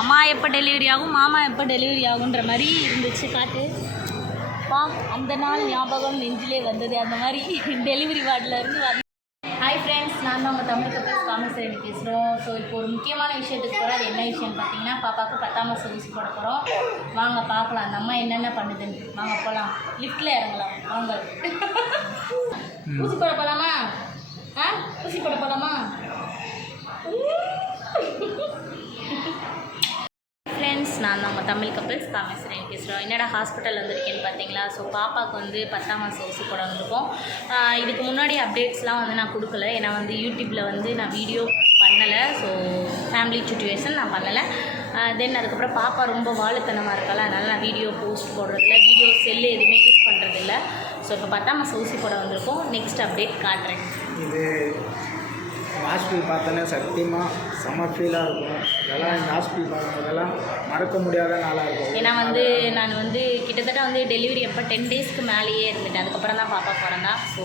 மாமா எப்போ டெலிவரி ஆகும், மாமா எப்போ டெலிவரி ஆகுன்ற மாதிரி இருந்துச்சு. காட்டு பா, அந்த நாள் ஞாபகம் நெஞ்சிலே வந்தது. அந்த மாதிரி டெலிவரி வார்டிலேருந்து வந்து. ஹாய் ஃப்ரெண்ட்ஸ், நான் தான் உங்கள் தமிழ் கப்பல்ஸ் காமேஸ்வரி பேசுகிறோம். ஸோ இப்போ ஒரு முக்கியமான விஷயத்துக்கு போகிறோம். அது என்ன விஷயம்னு பார்த்தீங்கன்னா, பாப்பாவுக்கு 10ஆம் மாதம் ஊசி போட போகிறோம். வாங்க பார்க்கலாம் அந்த அம்மா என்னென்ன பண்ணுதுன்னு. வாங்க போகலாம், லிஃப்ட்டில் இறங்கலாம். வாங்க ஊசி போட போகலாமா? ஊசி போட போகலாமா? ஃப்ரெண்ட்ஸ், நான் தான் உங்கள் தமிழ் கப்பல்ஸ் காமேஸ்வரி பேசுகிறோம். என்னடா ஹாஸ்பிட்டல் வந்திருக்கேன்னு பார்த்தீங்களா? ஸோ பாப்பாவுக்கு வந்து 10ஆம் மாதம் ஊசி போட வந்திருக்கோம். இதுக்கு முன்னாடி அப்டேட்ஸ்லாம் வந்து நான் கொடுக்கல. ஏன்னா வந்து யூடியூப்பில் வந்து நான் வீடியோ பண்ணலை. ஸோ ஃபேமிலி சுச்சுவேஷன் நான் பண்ணலை. தென் அதுக்கப்புறம் பாப்பா ரொம்ப வாழைத்தனமாக இருக்கால, அதனால் நான் வீடியோ போஸ்ட் போடுறதில்ல, வீடியோ செல்லு எதுவுமே யூஸ் பண்ணுறதில்ல. ஸோ இப்போ 10ஆம் மாதம் ஊசி போட வந்திருக்கோம். நெக்ஸ்ட் அப்டேட் காட்டுறேன். இது ஹாஸ்பிட்டல் பார்த்தோன்னே சத்தியமாக செம்ம ஃபீலாக இருக்கும். இதெல்லாம் இந்த ஹாஸ்பிட்டல் பார்க்கும்போதெல்லாம் மறக்க முடியாத நாளாக இருக்கும். ஏன்னா வந்து நான் வந்து கிட்டத்தட்ட வந்து டெலிவரி அப்போ 10 டேஸ்க்கு மேலேயே இருந்துட்டேன். அதுக்கப்புறம் தான் பாப்பா பிறந்தா. ஸோ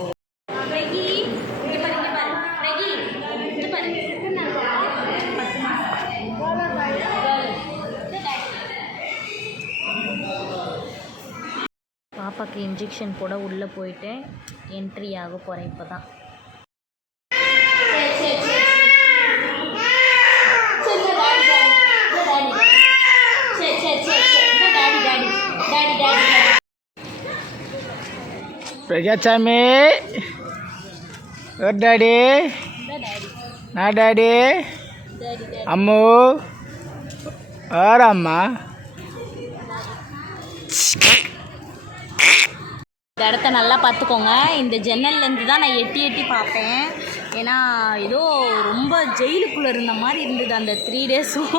பாப்பாவுக்கு இன்ஜெக்ஷன் போட உள்ளே போயிட்டேன். என்ட்ரி ஆக போகிறேன் இப்போ தான். பிரஜாசாமி, டாடி, நான் டாடி, அம்மு, அம்மா. இந்த இடத்த நல்லா பார்த்துக்கோங்க. இந்த ஜன்னல்லேருந்து தான் நான் எட்டி எட்டி பார்ப்பேன். ஏன்னா ஏதோ ரொம்ப ஜெயிலுக்குள்ளே இருந்த மாதிரி இருந்தது அந்த 3 டேஸும்.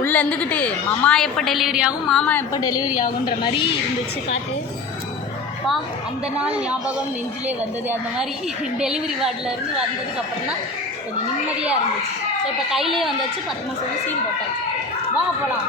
உள்ளே இருந்துக்கிட்டு மாமா எப்போ டெலிவரி ஆகும், மாமா எப்போ டெலிவரி ஆகுன்ற மாதிரி இருந்துச்சு. காட்டு பா, அந்த நாள் ஞாபகம் நெஞ்சிலே வந்தது. அந்த மாதிரி டெலிவரி வார்டிலேருந்து வந்ததுக்கப்புறம் தான் கொஞ்சம் நிம்மதியாக இருந்துச்சு. ஸோ இப்போ கையிலே வந்தாச்சு. 10 மாதம் ஊசியும் போட்டாச்சு. வாங்க போகலாம்.